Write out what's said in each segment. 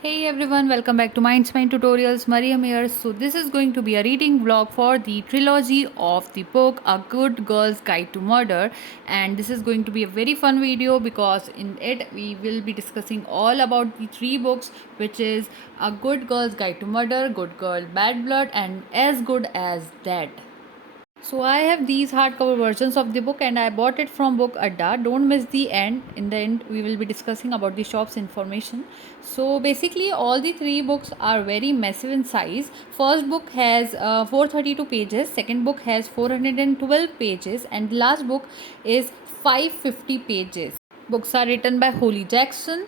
Hey everyone, welcome back to Minds Mind Tutorials. Mariam here. So this is going to be a reading vlog for the trilogy of the book A Good Girl's Guide to Murder, and this is going to be a very fun video because in it we will be discussing all about the three books, which is A Good Girl's Guide to Murder, Good Girl Bad Blood, and As Good as Dead. So I have these hardcover versions of the book and I bought it from BookAdda. Don't miss the end. In the end, we will be discussing about the shop's information. So basically, all the three books are very massive in size. First book has 432 pages. Second book has 412 pages, and the last book is 550 pages. Books are written by Holly Jackson.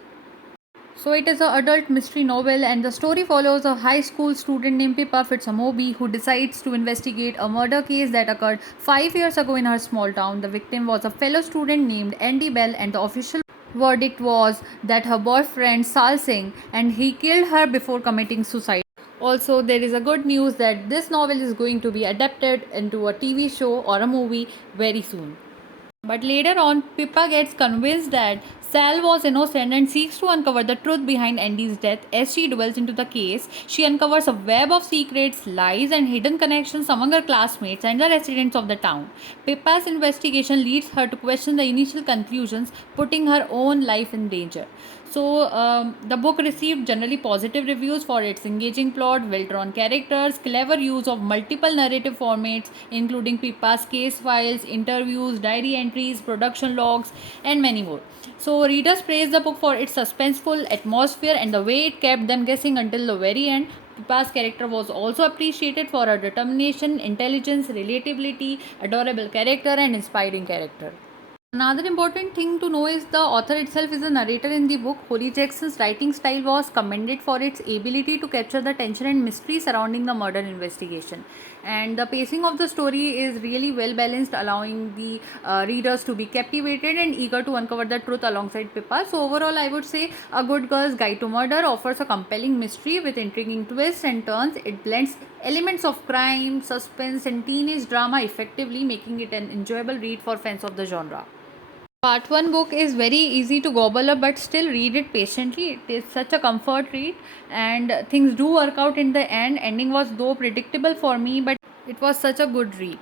So it is an adult mystery novel, and the story follows a high school student named Pippa Fitzmahoby who decides to investigate a murder case that occurred 5 years ago in her small town. The victim was a fellow student named Andy Bell, and the official verdict was that her boyfriend Sal Singh and he killed her before committing suicide. Also, there is a good news that this novel is going to be adapted into a TV show or a movie very soon. But later on, Pippa gets convinced that Sal was innocent and seeks to uncover the truth behind Andy's death. As she dwells into the case, she uncovers a web of secrets, lies, and hidden connections among her classmates and the residents of the town. Pippa's investigation leads her to question the initial conclusions, putting her own life in danger. So, the book received generally positive reviews for its engaging plot, well drawn characters, clever use of multiple narrative formats, including Pippa's case files, interviews, diary entries, production logs, and many more. So, readers praised the book for its suspenseful atmosphere and the way it kept them guessing until the very end. Pippa's character was also appreciated for her determination, intelligence, relatability, adorable character, and inspiring character. Another important thing to know is the author itself is a narrator in the book. Holly Jackson's writing style was commended for its ability to capture the tension and mystery surrounding the murder investigation. And the pacing of the story is really well balanced, allowing the readers to be captivated and eager to uncover the truth alongside Pippa. So, overall, I would say A Good Girl's Guide to Murder offers a compelling mystery with intriguing twists and turns. It blends elements of crime, suspense, and teenage drama effectively, making it an enjoyable read for fans of the genre. Part 1 book is very easy to gobble up, but still read it patiently. It is such a comfort read, and things do work out in the end. Ending was though predictable for me, but it was such a good read.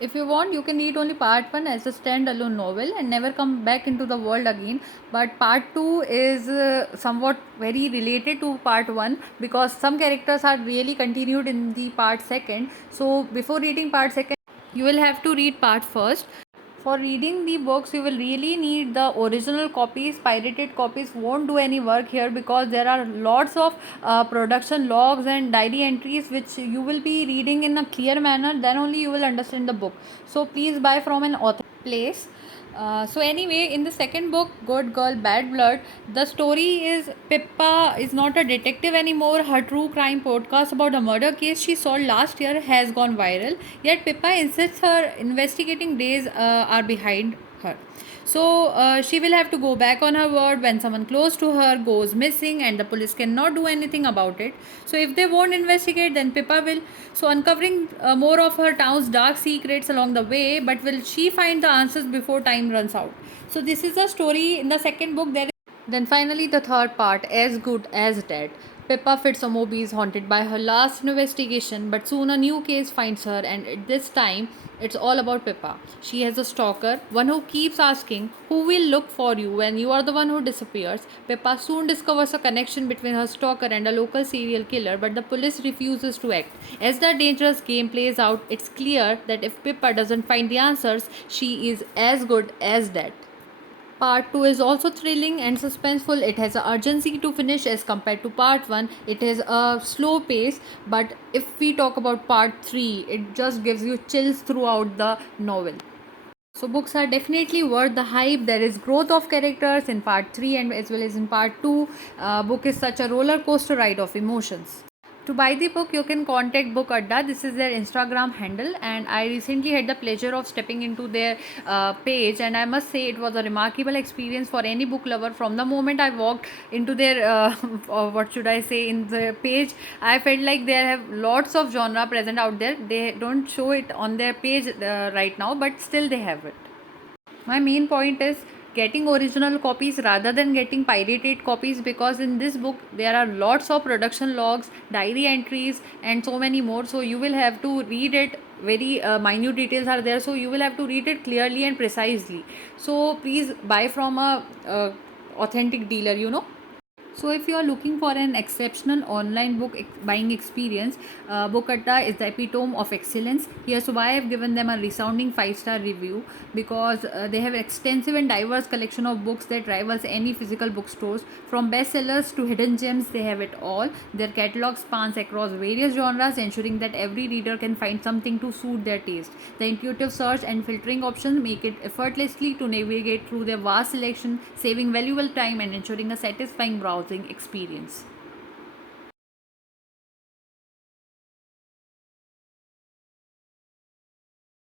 If you want, you can read only part 1 as a standalone novel and never come back into the world again. But part 2 is somewhat very related to part 1 because some characters are really continued in the part 2nd. So before reading part 2nd, you will have to read part 1st. For reading the books, you will really need the original copies. Pirated copies won't do any work here because there are lots of production logs and diary entries which you will be reading in a clear manner. Then only you will understand the book. So please buy from an author place. So anyway, in the second book, Good Girl Bad Blood, the story is Pippa is not a detective anymore. Her true crime podcast about a murder case she solved last year has gone viral. Yet Pippa insists her investigating days are behind her. So she will have to go back on her word when someone close to her goes missing and the police cannot do anything about it. So if they won't investigate, then Pippa will. So uncovering more of her town's dark secrets along the way, but will she find the answers before time runs out? So this is the story in the second book. Then finally the third part, As Good as Dead. Pippa Fitzmahoby is haunted by her last investigation, but soon a new case finds her, and at this time, it's all about Pippa. She has a stalker, one who keeps asking, "Who will look for you when you are the one who disappears?" Pippa soon discovers a connection between her stalker and a local serial killer, but the police refuses to act. As the dangerous game plays out, it's clear that if Pippa doesn't find the answers, she is as good as dead. Part 2 is also thrilling and suspenseful. It has an urgency to finish as compared to part 1. It has a slow pace, but if we talk about part 3, it just gives you chills throughout the novel. So books are definitely worth the hype. There is growth of characters in part 3 and as well as in part 2. Book is such a roller coaster ride of emotions. To buy the book, you can contact BookAdda. This is their Instagram handle, and I recently had the pleasure of stepping into their page, and I must say it was a remarkable experience for any book lover. From the moment I walked into their what should I say, in the page, I felt like they have lots of genre present out there. They don't show it on their page right now, but still they have it. My main point is getting original copies rather than getting pirated copies, because in this book there are lots of production logs, diary entries, and so many more. So you will have to read it, very minute details are there, so you will have to read it clearly and precisely. So please buy from a authentic dealer, you know. So, if you are looking for an exceptional online book buying experience, BookAdda is the epitome of excellence. Here's why I've given them a resounding 5-star review, because they have extensive and diverse collection of books that rivals any physical bookstores. From bestsellers to hidden gems, they have it all. Their catalog spans across various genres, ensuring that every reader can find something to suit their taste. The intuitive search and filtering options make it effortlessly to navigate through their vast selection, saving valuable time and ensuring a satisfying browsing experience.